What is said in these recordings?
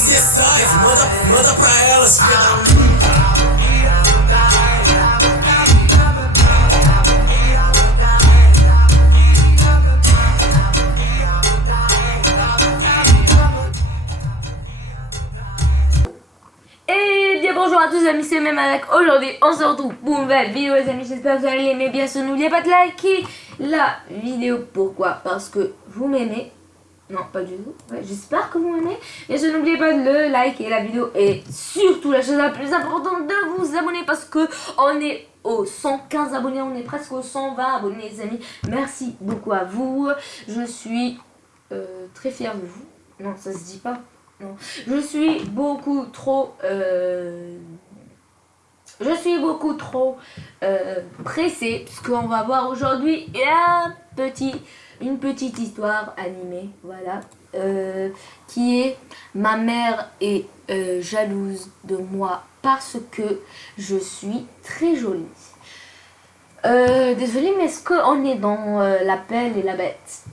Manda pra elas, cara. Et bien bonjour à tous amis, c'est même avec aujourd'hui on se retrouve pour une nouvelle vidéo les amis, j'espère que vous allez l'aimer. Bien sûr n'oubliez pas de liker la vidéo, pourquoi? Parce que vous m'aimez. Non pas du tout, ouais, j'espère que vous m'aimez. Bien sûr n'oubliez pas de le liker la vidéo et surtout la chose la plus importante de vous abonner parce que on est aux 115 abonnés, on est presque aux 120 abonnés les amis. Merci beaucoup à vous, je suis très fière de vous. Non ça se dit pas. Non. Je suis beaucoup trop pressée parce qu'on va voir aujourd'hui une petite histoire animée, voilà, qui est ma mère est jalouse de moi parce que je suis très jolie. Désolée, mais est-ce qu'on est dans La Belle et la Bête?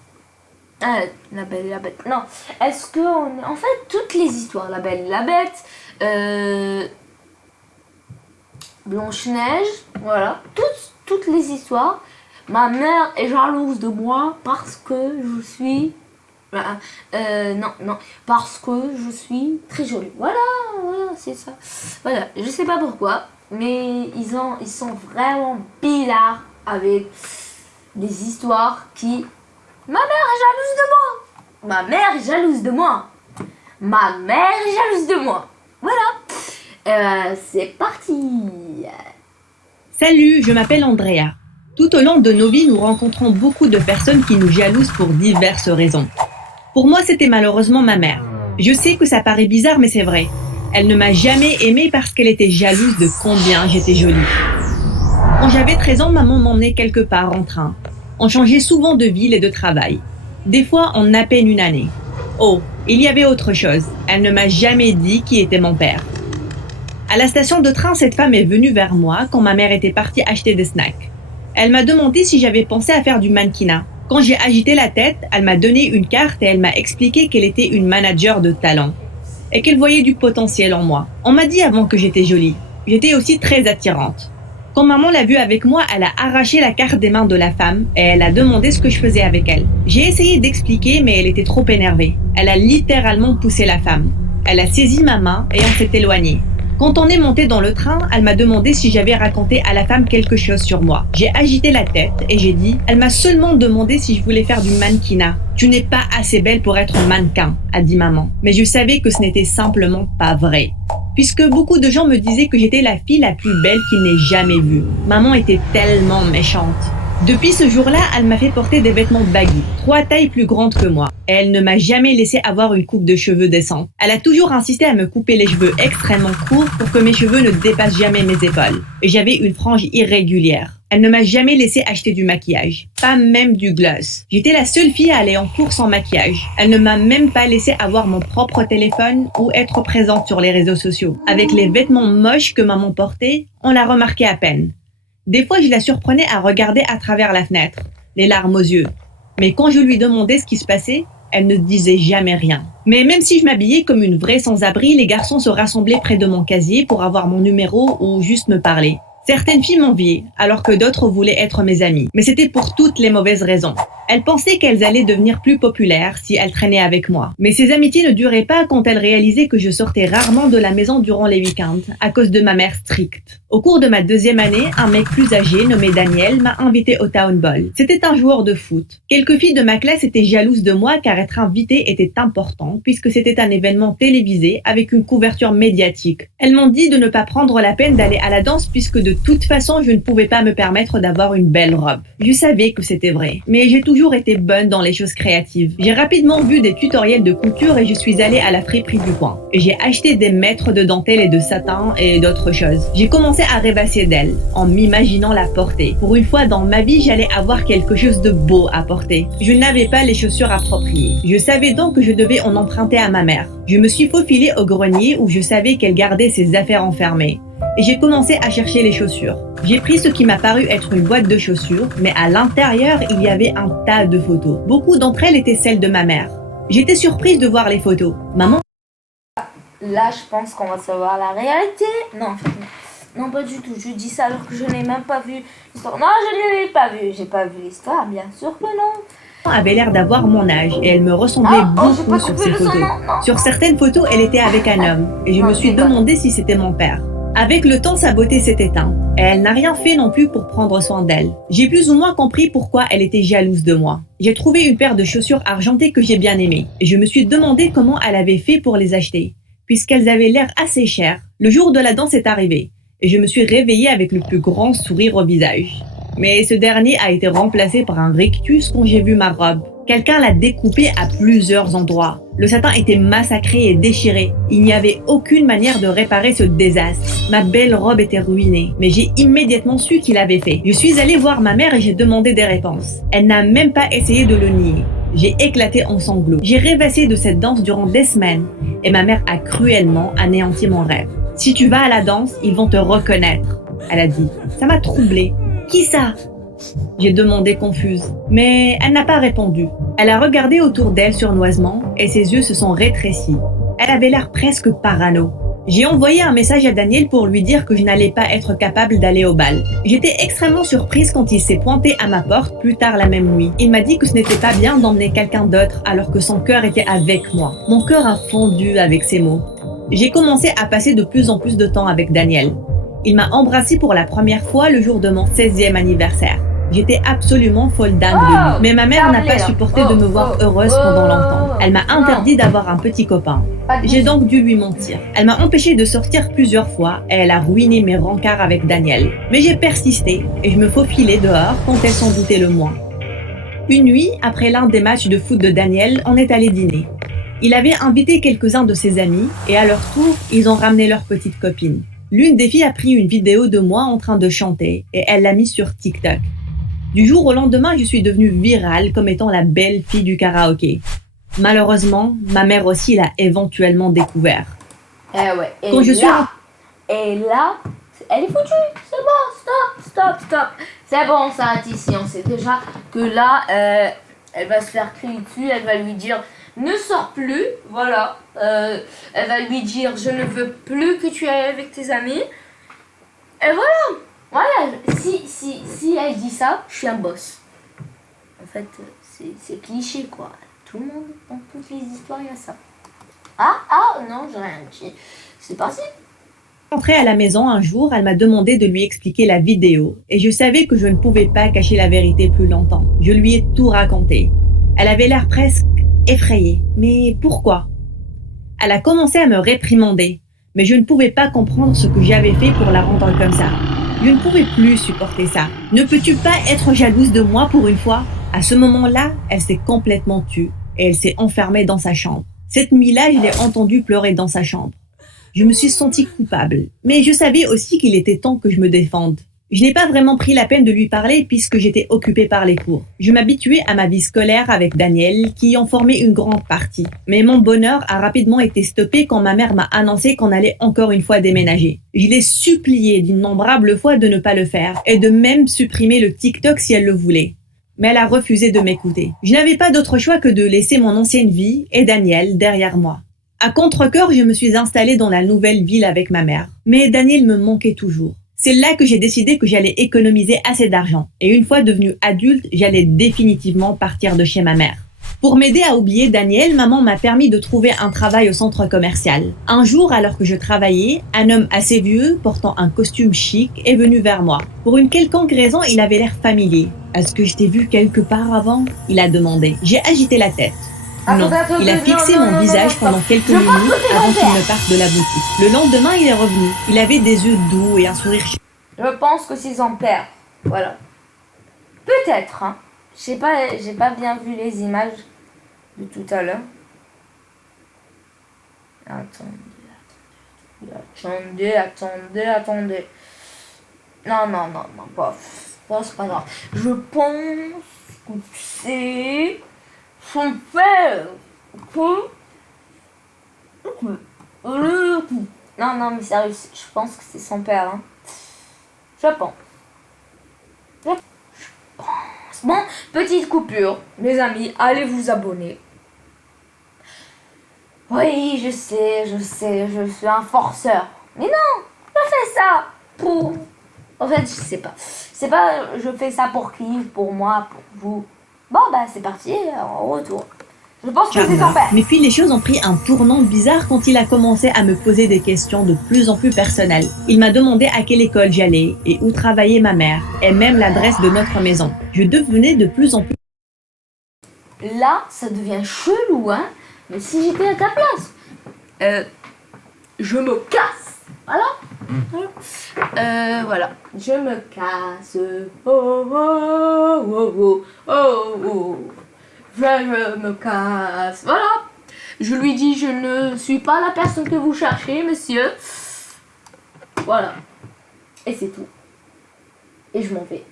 Ah, La Belle et la Bête. Non. Est-ce que on... En fait, toutes les histoires, La Belle et la Bête, Blanche-Neige, voilà, toutes les histoires. Ma mère est jalouse de moi parce que je suis... non, parce que je suis très jolie. Voilà, c'est ça. Voilà, je sais pas pourquoi, mais ils sont vraiment bizarres avec des histoires qui... Ma mère est jalouse de moi. Ma mère est jalouse de moi. Ma mère est jalouse de moi. Voilà. C'est parti. Salut, je m'appelle Andrea. Tout au long de nos vies, nous rencontrons beaucoup de personnes qui nous jalousent pour diverses raisons. Pour moi, c'était malheureusement ma mère. Je sais que ça paraît bizarre, mais c'est vrai. Elle ne m'a jamais aimée parce qu'elle était jalouse de combien j'étais jolie. Quand j'avais 13 ans, maman m'emmenait quelque part en train. On changeait souvent de ville et de travail. Des fois, en à peine une année. Oh, il y avait autre chose. Elle ne m'a jamais dit qui était mon père. À la station de train, cette femme est venue vers moi quand ma mère était partie acheter des snacks. Elle m'a demandé si j'avais pensé à faire du mannequinat. Quand j'ai agité la tête, elle m'a donné une carte et elle m'a expliqué qu'elle était une manager de talent et qu'elle voyait du potentiel en moi. On m'a dit avant que j'étais jolie. J'étais aussi très attirante. Quand maman l'a vue avec moi, elle a arraché la carte des mains de la femme et elle a demandé ce que je faisais avec elle. J'ai essayé d'expliquer, mais elle était trop énervée. Elle a littéralement poussé la femme. Elle a saisi ma main et on s'est éloigné. Quand on est monté dans le train, elle m'a demandé si j'avais raconté à la femme quelque chose sur moi. J'ai agité la tête et j'ai dit « Elle m'a seulement demandé si je voulais faire du mannequinat. Tu n'es pas assez belle pour être mannequin », a dit maman. Mais je savais que ce n'était simplement pas vrai. Puisque beaucoup de gens me disaient que j'étais la fille la plus belle qu'ils n'aient jamais vue. Maman était tellement méchante. Depuis ce jour-là, elle m'a fait porter des vêtements baggy, 3 tailles plus grandes que moi. Et elle ne m'a jamais laissé avoir une coupe de cheveux décente. Elle a toujours insisté à me couper les cheveux extrêmement courts pour que mes cheveux ne dépassent jamais mes épaules. Et j'avais une frange irrégulière. Elle ne m'a jamais laissé acheter du maquillage, pas même du gloss. J'étais la seule fille à aller en cours sans maquillage. Elle ne m'a même pas laissé avoir mon propre téléphone ou être présente sur les réseaux sociaux. Avec les vêtements moches que maman portait, on la remarquait à peine. Des fois, je la surprenais à regarder à travers la fenêtre, les larmes aux yeux. Mais quand je lui demandais ce qui se passait, elle ne disait jamais rien. Mais même si je m'habillais comme une vraie sans-abri, les garçons se rassemblaient près de mon casier pour avoir mon numéro ou juste me parler. Certaines filles m'enviaient, alors que d'autres voulaient être mes amies. Mais c'était pour toutes les mauvaises raisons. Elles pensaient qu'elles allaient devenir plus populaires si elles traînaient avec moi. Mais ces amitiés ne duraient pas quand elles réalisaient que je sortais rarement de la maison durant les week-ends, à cause de ma mère stricte. Au cours de ma 2e année, un mec plus âgé, nommé Daniel, m'a invité au Town Ball. C'était un joueur de foot. Quelques filles de ma classe étaient jalouses de moi car être invitée était important, puisque c'était un événement télévisé avec une couverture médiatique. Elles m'ont dit de ne pas prendre la peine d'aller à la danse puisque de toute façon, je ne pouvais pas me permettre d'avoir une belle robe. Je savais que c'était vrai, mais j'ai toujours été bonne dans les choses créatives. J'ai rapidement vu des tutoriels de couture et je suis allée à la friperie du coin. J'ai acheté des mètres de dentelle et de satin et d'autres choses. J'ai commencé à rêvasser d'elle, en m'imaginant la porter. Pour une fois dans ma vie, j'allais avoir quelque chose de beau à porter. Je n'avais pas les chaussures appropriées. Je savais donc que je devais en emprunter à ma mère. Je me suis faufilée au grenier où je savais qu'elle gardait ses affaires enfermées. Et j'ai commencé à chercher les chaussures. J'ai pris ce qui m'a paru être une boîte de chaussures, mais à l'intérieur, il y avait un tas de photos. Beaucoup d'entre elles étaient celles de ma mère. J'étais surprise de voir les photos. Maman là, je pense qu'on va savoir la réalité. Non, en fait, non. Non, pas du tout. Je dis ça alors que je n'ai même pas vu l'histoire. Non, je ne l'ai pas vu. J'ai pas vu l'histoire, bien sûr que non. Avait l'air d'avoir mon âge et elle me ressemblait j'ai beaucoup pas sur coupé ses le son, photos. non. Sur certaines photos, elle était avec un homme et je Non, me suis c'est pas. demandé si c'était mon père. Avec le temps, sa beauté s'est éteinte et elle n'a rien fait non plus pour prendre soin d'elle. J'ai plus ou moins compris pourquoi elle était jalouse de moi. J'ai trouvé une paire de chaussures argentées que j'ai bien aimées et je me suis demandé comment elle avait fait pour les acheter, puisqu'elles avaient l'air assez chères. Le jour de la danse est arrivé et je me suis réveillée avec le plus grand sourire au visage. Mais ce dernier a été remplacé par un rictus quand j'ai vu ma robe. Quelqu'un l'a découpée à plusieurs endroits. Le satin était massacré et déchiré. Il n'y avait aucune manière de réparer ce désastre. Ma belle robe était ruinée, mais j'ai immédiatement su qui l'avait fait. Je suis allée voir ma mère et j'ai demandé des réponses. Elle n'a même pas essayé de le nier. J'ai éclaté en sanglots. J'ai rêvassé de cette danse durant des semaines et ma mère a cruellement anéanti mon rêve. Si tu vas à la danse, ils vont te reconnaître, elle a dit. Ça m'a troublée. Qui ça? J'ai demandé confuse, mais elle n'a pas répondu. Elle a regardé autour d'elle sournoisement et ses yeux se sont rétrécis. Elle avait l'air presque parano. J'ai envoyé un message à Daniel pour lui dire que je n'allais pas être capable d'aller au bal. J'étais extrêmement surprise quand il s'est pointé à ma porte plus tard la même nuit. Il m'a dit que ce n'était pas bien d'emmener quelqu'un d'autre alors que son cœur était avec moi. Mon cœur a fondu avec ces mots. J'ai commencé à passer de plus en plus de temps avec Daniel. Il m'a embrassée pour la première fois le jour de mon 16e anniversaire. J'étais absolument folle dingue de lui. Mais ma mère n'a pas supporté de me voir heureuse pendant longtemps. Elle m'a interdit d'avoir un petit copain. J'ai donc dû lui mentir. Elle m'a empêché de sortir plusieurs fois et elle a ruiné mes rencarts avec Daniel. Mais j'ai persisté et je me faufilais dehors quand elle s'en doutait le moins. Une nuit, après l'un des matchs de foot de Daniel, on est allé dîner. Il avait invité quelques-uns de ses amis et à leur tour, ils ont ramené leur petite copine. L'une des filles a pris une vidéo de moi en train de chanter et elle l'a mise sur TikTok. Du jour au lendemain, je suis devenue virale comme étant la belle fille du karaoké. Malheureusement, ma mère aussi l'a éventuellement découvert. Eh ouais. Et Quand je suis elle est foutue. C'est bon, stop. C'est bon, ça s'arrête ici. On sait déjà que là, elle va se faire crier dessus. Elle va lui dire ne sors plus. Voilà. Elle va lui dire je ne veux plus que tu ailles avec tes amis. Et voilà. Voilà, si elle dit ça, je suis un boss. En fait, c'est cliché quoi. Tout le monde, dans toutes les histoires, il y a ça. Non, j'ai rien dit. C'est parti. Rentrée à la maison un jour, elle m'a demandé de lui expliquer la vidéo et je savais que je ne pouvais pas cacher la vérité plus longtemps. Je lui ai tout raconté. Elle avait l'air presque effrayée. Mais pourquoi? Elle a commencé à me réprimander, mais je ne pouvais pas comprendre ce que j'avais fait pour la rendre comme ça. Je ne pouvais plus supporter ça. Ne peux-tu pas être jalouse de moi pour une fois? À ce moment-là, elle s'est complètement tue et elle s'est enfermée dans sa chambre. Cette nuit-là, je l'ai entendue pleurer dans sa chambre. Je me suis sentie coupable, mais je savais aussi qu'il était temps que je me défende. Je n'ai pas vraiment pris la peine de lui parler puisque j'étais occupée par les cours. Je m'habituais à ma vie scolaire avec Daniel, qui en formait une grande partie. Mais mon bonheur a rapidement été stoppé quand ma mère m'a annoncé qu'on allait encore une fois déménager. Je l'ai supplié d'innombrables fois de ne pas le faire et de même supprimer le TikTok si elle le voulait. Mais elle a refusé de m'écouter. Je n'avais pas d'autre choix que de laisser mon ancienne vie et Daniel derrière moi. À contre-cœur, je me suis installée dans la nouvelle ville avec ma mère. Mais Daniel me manquait toujours. C'est là que j'ai décidé que j'allais économiser assez d'argent. Et une fois devenue adulte, j'allais définitivement partir de chez ma mère. Pour m'aider à oublier Daniel, maman m'a permis de trouver un travail au centre commercial. Un jour, alors que je travaillais, un homme assez vieux, portant un costume chic, est venu vers moi. Pour une quelconque raison, il avait l'air familier. « Est-ce que je t'ai vu quelque part avant ?» il a demandé. J'ai agité la tête. Non, il a fixé mon visage pendant quelques minutes avant qu'il ne parte de la boutique. Le lendemain, il est revenu. Il avait des yeux doux et un sourire. Je pense que c'est son père. Voilà. Peut-être, hein. J'ai pas bien vu les images de tout à l'heure. Attendez. Non, c'est pas grave. Je pense que c'est son père. Non, mais sérieux, je pense que c'est son père. Hein. Je pense. Bon, petite coupure. Les amis, allez vous abonner. Oui, je sais, je suis un forceur. Mais non, je fais ça pour... En fait, je sais pas. C'est pas, je fais ça pour qui, pour moi, pour vous. Bon, bah, c'est parti, en retour. Je pense que c'est son Karma. père. Mais puis les choses ont pris un tournant bizarre quand il a commencé à me poser des questions de plus en plus personnelles. Il m'a demandé à quelle école j'allais et où travaillait ma mère, et même l'adresse de notre maison. Je devenais de plus en plus... Là, ça devient chelou, hein. Mais si j'étais à ta place, je me casse. Voilà. Voilà. Je me casse. Oh, oh, oh, oh, oh, oh. Je me casse. Voilà. Je lui dis, je ne suis pas la personne que vous cherchez, monsieur. Voilà. Et c'est tout. Et je m'en vais.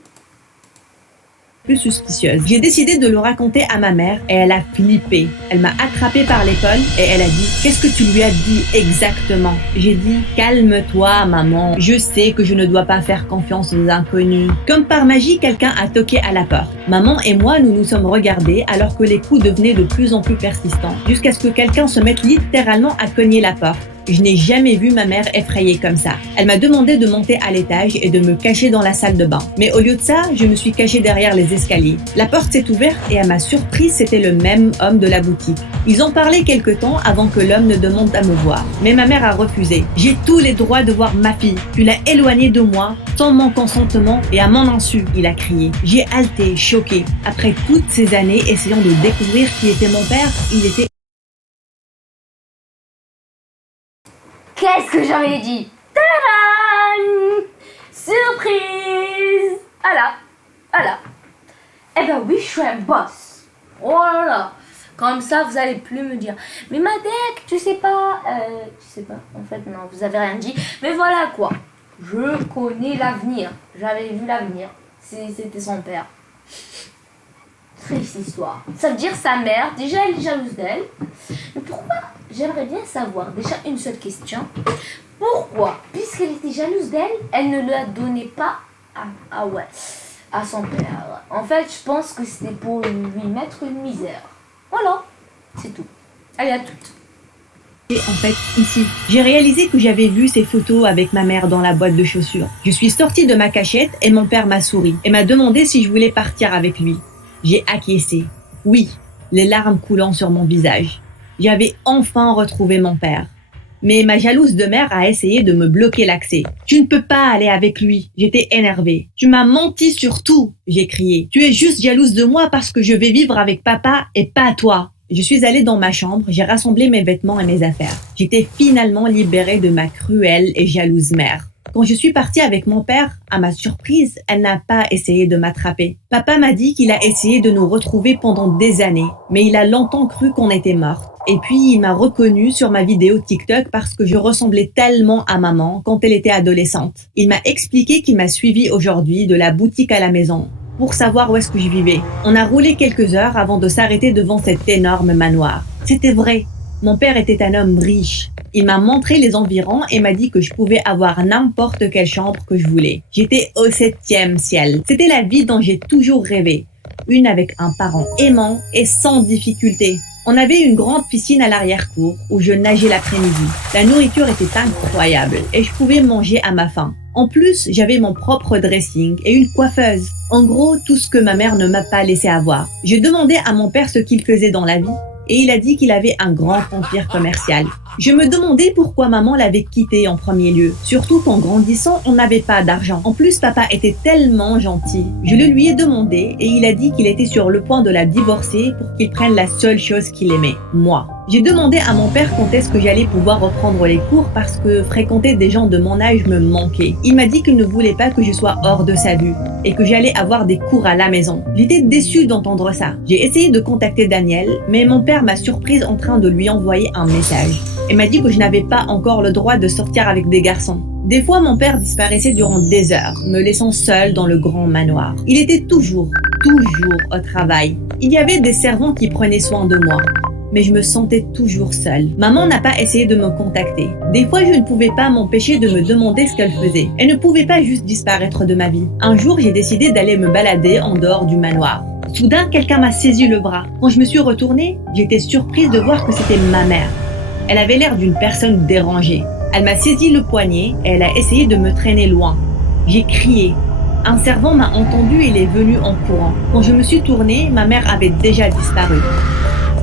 plus suspicieuse. J'ai décidé de le raconter à ma mère et elle a flippé. Elle m'a attrapée par l'épaule et elle a dit « Qu'est-ce que tu lui as dit exactement ?» J'ai dit « Calme-toi, maman. Je sais que je ne dois pas faire confiance aux inconnus. » Comme par magie, quelqu'un a toqué à la porte. Maman et moi, nous nous sommes regardés alors que les coups devenaient de plus en plus persistants, jusqu'à ce que quelqu'un se mette littéralement à cogner la porte. Je n'ai jamais vu ma mère effrayée comme ça. Elle m'a demandé de monter à l'étage et de me cacher dans la salle de bain. Mais au lieu de ça, je me suis cachée derrière les escaliers. La porte s'est ouverte et à ma surprise, c'était le même homme de la boutique. Ils ont parlé quelque temps avant que l'homme ne demande à me voir. Mais ma mère a refusé. J'ai tous les droits de voir ma fille. Tu l'as éloignée de moi sans mon consentement et à mon insu, il a crié. J'ai halté, choquée. Après toutes ces années essayant de découvrir qui était mon père, il était... Qu'est-ce que j'avais dit? Tadam! Surprise! Voilà. Eh ben oui, je suis un boss. Oh là là. Comme ça, vous allez plus me dire. Mais Madec, tu sais pas. En fait, non, vous avez rien dit. Mais voilà quoi. Je connais l'avenir. J'avais vu l'avenir. C'était son père. Triste histoire. Ça veut dire sa mère, déjà elle est jalouse d'elle. Mais pourquoi? J'aimerais bien savoir, déjà une seule question. Pourquoi, puisqu'elle était jalouse d'elle, elle ne la donnait pas à son père? En fait, je pense que c'était pour lui mettre une misère. Voilà, c'est tout. Allez, à toutes. En fait, ici, j'ai réalisé que j'avais vu ces photos avec ma mère dans la boîte de chaussures. Je suis sortie de ma cachette et mon père m'a souri et m'a demandé si je voulais partir avec lui. J'ai acquiescé. Oui, les larmes coulant sur mon visage. J'avais enfin retrouvé mon père. Mais ma jalouse de mère a essayé de me bloquer l'accès. « Tu ne peux pas aller avec lui !» J'étais énervée. « Tu m'as menti sur tout !» J'ai crié. « Tu es juste jalouse de moi parce que je vais vivre avec papa et pas toi !» Je suis allée dans ma chambre, j'ai rassemblé mes vêtements et mes affaires. J'étais finalement libérée de ma cruelle et jalouse mère. Quand je suis partie avec mon père, à ma surprise, elle n'a pas essayé de m'attraper. Papa m'a dit qu'il a essayé de nous retrouver pendant des années, mais il a longtemps cru qu'on était mortes. Et puis, il m'a reconnue sur ma vidéo TikTok parce que je ressemblais tellement à maman quand elle était adolescente. Il m'a expliqué qu'il m'a suivie aujourd'hui de la boutique à la maison pour savoir où est-ce que je vivais. On a roulé quelques heures avant de s'arrêter devant cet énorme manoir. C'était vrai. Mon père était un homme riche. Il m'a montré les environs et m'a dit que je pouvais avoir n'importe quelle chambre que je voulais. J'étais au 7e ciel. C'était la vie dont j'ai toujours rêvé. Une avec un parent aimant et sans difficulté. On avait une grande piscine à l'arrière-cour où je nageais l'après-midi. La nourriture était incroyable et je pouvais manger à ma faim. En plus, j'avais mon propre dressing et une coiffeuse. En gros, tout ce que ma mère ne m'a pas laissé avoir. Je demandais à mon père ce qu'il faisait dans la vie et il a dit qu'il avait un grand empire commercial. Je me demandais pourquoi maman l'avait quitté en premier lieu. Surtout qu'en grandissant, on n'avait pas d'argent. En plus, papa était tellement gentil. Je le lui ai demandé et il a dit qu'il était sur le point de la divorcer pour qu'il prenne la seule chose qu'il aimait, moi. J'ai demandé à mon père quand est-ce que j'allais pouvoir reprendre les cours parce que fréquenter des gens de mon âge me manquait. Il m'a dit qu'il ne voulait pas que je sois hors de sa vue et que j'allais avoir des cours à la maison. J'étais déçue d'entendre ça. J'ai essayé de contacter Daniel, mais mon père m'a surprise en train de lui envoyer un message et m'a dit que je n'avais pas encore le droit de sortir avec des garçons. Des fois, mon père disparaissait durant des heures, me laissant seule dans le grand manoir. Il était toujours au travail. Il y avait des servants qui prenaient soin de moi. Mais je me sentais toujours seule. Maman n'a pas essayé de me contacter. Des fois, je ne pouvais pas m'empêcher de me demander ce qu'elle faisait. Elle ne pouvait pas juste disparaître de ma vie. Un jour, j'ai décidé d'aller me balader en dehors du manoir. Soudain, quelqu'un m'a saisi le bras. Quand je me suis retournée, j'étais surprise de voir que c'était ma mère. Elle avait l'air d'une personne dérangée. Elle m'a saisi le poignet et elle a essayé de me traîner loin. J'ai crié. Un servant m'a entendu et il est venu en courant. Quand je me suis tournée, ma mère avait déjà disparu.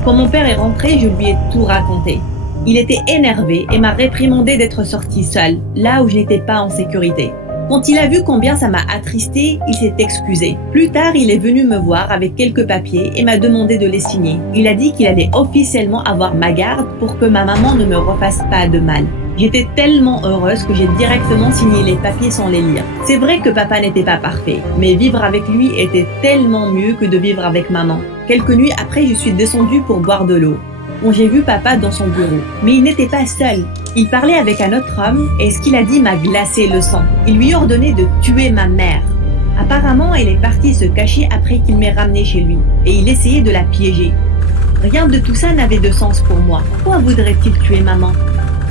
Quand mon père est rentré, je lui ai tout raconté. Il était énervé et m'a réprimandé d'être sortie seule, là où je n'étais pas en sécurité. Quand il a vu combien ça m'a attristée, il s'est excusé. Plus tard, il est venu me voir avec quelques papiers et m'a demandé de les signer. Il a dit qu'il allait officiellement avoir ma garde pour que ma maman ne me refasse pas de mal. J'étais tellement heureuse que j'ai directement signé les papiers sans les lire. C'est vrai que papa n'était pas parfait, mais vivre avec lui était tellement mieux que de vivre avec maman. Quelques nuits après, je suis descendue pour boire de l'eau. Quand j'ai vu papa dans son bureau. Mais il n'était pas seul. Il parlait avec un autre homme et ce qu'il a dit m'a glacé le sang. Il lui ordonnait de tuer ma mère. Apparemment, elle est partie se cacher après qu'il m'ait ramenée chez lui et il essayait de la piéger. Rien de tout ça n'avait de sens pour moi. Pourquoi voudrait-il tuer maman ?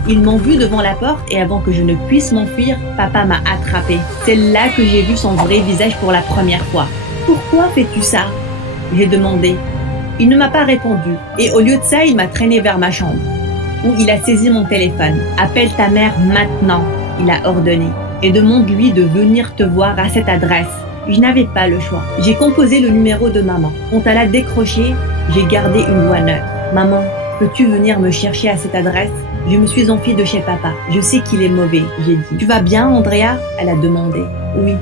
Ils m'ont vu devant la porte et avant que je ne puisse m'enfuir, papa m'a attrapée. C'est là que j'ai vu son vrai visage pour la première fois. « Pourquoi fais-tu ça ?» j'ai demandé. Il ne m'a pas répondu et au lieu de ça, il m'a traîné vers ma chambre où il a saisi mon téléphone. « Appelle ta mère maintenant », il a ordonné, et demande-lui de venir te voir à cette adresse. Je n'avais pas le choix. J'ai composé le numéro de maman. Quand elle a décroché, j'ai gardé une voix neutre. « Maman, peux-tu venir me chercher à cette adresse ? Je me suis enfuie de chez papa. Je sais qu'il est mauvais, j'ai dit. « Tu vas bien, Andrea ?» elle a demandé. « Oui,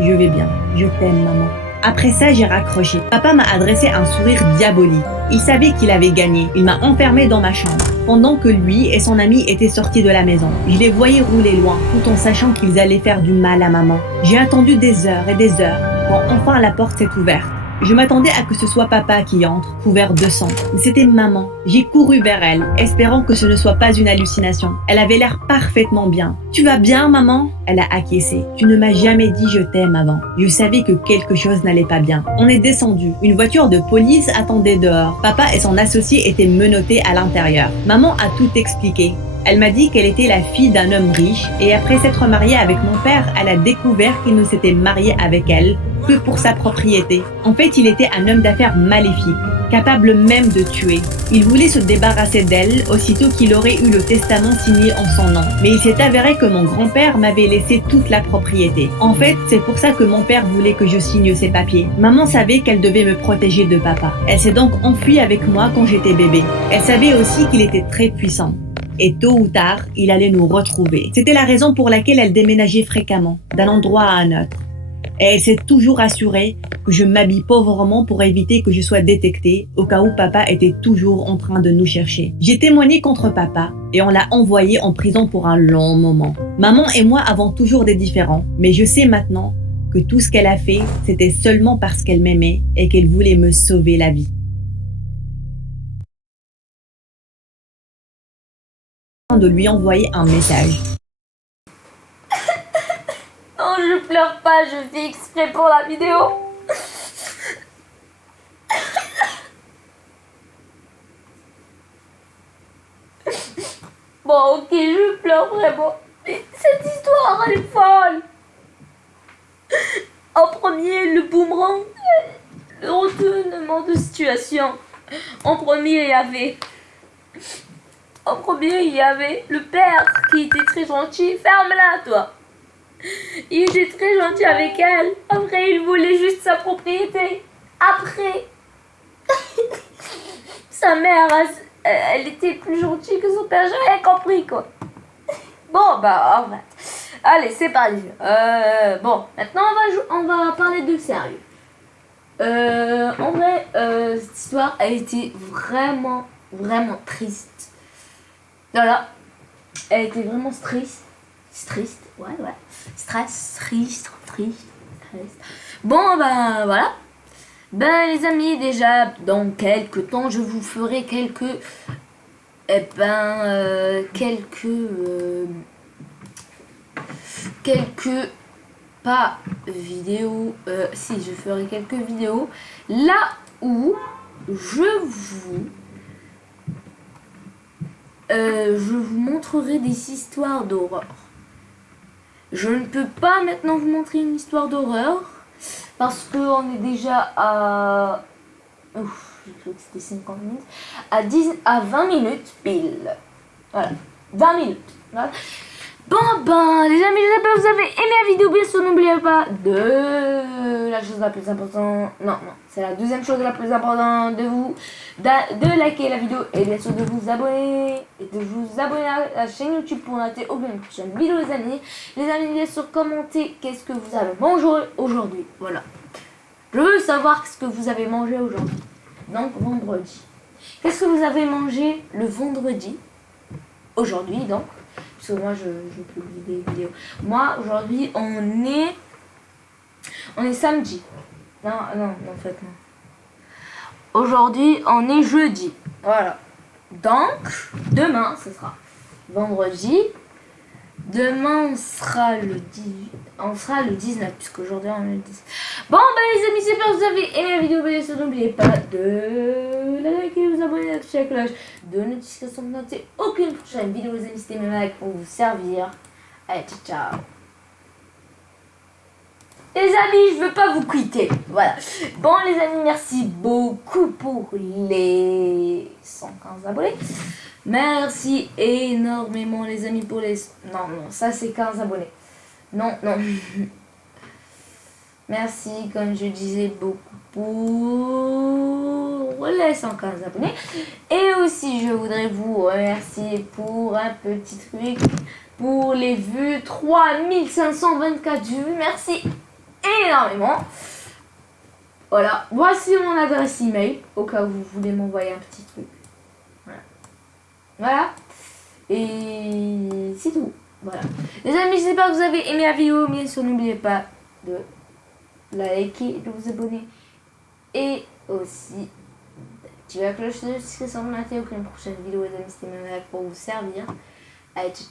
je vais bien. Je t'aime, maman. » Après ça, j'ai raccroché. Papa m'a adressé un sourire diabolique. Il savait qu'il avait gagné. Il m'a enfermée dans ma chambre, pendant que lui et son ami étaient sortis de la maison. Je les voyais rouler loin, tout en sachant qu'ils allaient faire du mal à maman. J'ai attendu des heures et des heures, quand enfin la porte s'est ouverte. Je m'attendais à que ce soit papa qui entre, couvert de sang. Mais c'était maman. J'ai couru vers elle, espérant que ce ne soit pas une hallucination. Elle avait l'air parfaitement bien. « Tu vas bien, maman ?» Elle a acquiescé. « Tu ne m'as jamais dit je t'aime avant. » Je savais que quelque chose n'allait pas bien. On est descendu. Une voiture de police attendait dehors. Papa et son associé étaient menottés à l'intérieur. Maman a tout expliqué. Elle m'a dit qu'elle était la fille d'un homme riche et après s'être mariée avec mon père, elle a découvert qu'il ne s'était marié avec elle que pour sa propriété. En fait, il était un homme d'affaires maléfique, capable même de tuer. Il voulait se débarrasser d'elle aussitôt qu'il aurait eu le testament signé en son nom. Mais il s'est avéré que mon grand-père m'avait laissé toute la propriété. En fait, c'est pour ça que mon père voulait que je signe ces papiers. Maman savait qu'elle devait me protéger de papa. Elle s'est donc enfuie avec moi quand j'étais bébé. Elle savait aussi qu'il était très puissant. Et tôt ou tard, il allait nous retrouver. C'était la raison pour laquelle elle déménageait fréquemment, d'un endroit à un autre. Et elle s'est toujours assurée que je m'habille pauvrement pour éviter que je sois détectée, au cas où papa était toujours en train de nous chercher. J'ai témoigné contre papa et on l'a envoyé en prison pour un long moment. Maman et moi avons toujours des différends, mais je sais maintenant que tout ce qu'elle a fait, c'était seulement parce qu'elle m'aimait et qu'elle voulait me sauver la vie. De lui envoyer un message. Non, je pleure pas, je fais exprès pour la vidéo. Bon, ok, je pleure vraiment. Mais cette histoire, elle est folle. En premier, le boomerang, le retournement de situation. En premier, il y avait le père qui était très gentil. Ferme-la, toi. Il était très gentil avec elle. Après, il voulait juste sa propriété. Après, sa mère, elle était plus gentille que son père. J'ai rien compris, quoi. Bon, bah, en fait. Allez, c'est parti. Bon, maintenant, on va parler de sérieux. En vrai, cette histoire a été vraiment, vraiment triste. Voilà, elle était vraiment triste. Ouais. Stress, triste. Bon, ben voilà. Ben les amis, déjà dans quelques temps, je vous ferai quelques pas vidéos. Si, je ferai quelques vidéos là où je vous montrerai des histoires d'horreur. Je ne peux pas maintenant vous montrer une histoire d'horreur parce qu'on est déjà à... j'ai cru que c'était 50 minutes. À 20 minutes pile. Voilà. 20 minutes. Voilà. Bon ben les amis, j'espère que vous avez aimé la vidéo. Bien sûr, n'oubliez pas de la chose la plus importante. Non, c'est la deuxième chose la plus importante de liker la vidéo et bien sûr de vous abonner. Et de vous abonner à la chaîne YouTube pour noter aucune prochaine vidéo les amis. Les amis, bien sûr, commentez qu'est-ce que vous avez mangé aujourd'hui. Voilà. Je veux savoir ce que vous avez mangé aujourd'hui. Donc vendredi. Qu'est-ce que vous avez mangé le vendredi? Aujourd'hui donc. Parce que moi je publie des vidéos. Moi aujourd'hui on est samedi. Non en fait non. Aujourd'hui on est jeudi. Voilà. Donc demain ce sera vendredi. Demain on sera le 18. On sera le 19 puisqu'aujourd'hui on est le 10. Bon ben les amis, j'espère que vous avez aimé la vidéo. Bien sûr, n'oubliez pas de la liker, vous abonner, d'activer la cloche de notification pour noter aucune prochaine vidéo. Les amis, c'était même pour vous servir. Allez, ciao. Les amis, je veux pas vous quitter. Voilà. Bon les amis, merci beaucoup pour les 115 abonnés. Merci énormément les amis pour les... Non, ça c'est 15 abonnés. Non. Merci, comme je disais, beaucoup pour les 115 abonnés. Et aussi, je voudrais vous remercier pour un petit truc. Pour les vues, 3524 vues. Merci énormément. Voilà, voici mon adresse email. Au cas où vous voulez m'envoyer un petit truc. Voilà. Et c'est tout. Voilà. Les amis, j'espère que vous avez aimé la vidéo. Bien sûr, n'oubliez pas de liker, de vous abonner. Et aussi d'activer la cloche de notification pour ne rater aucune prochaine vidéo. Les amis, c'était même là pour vous servir. Allez, ciao.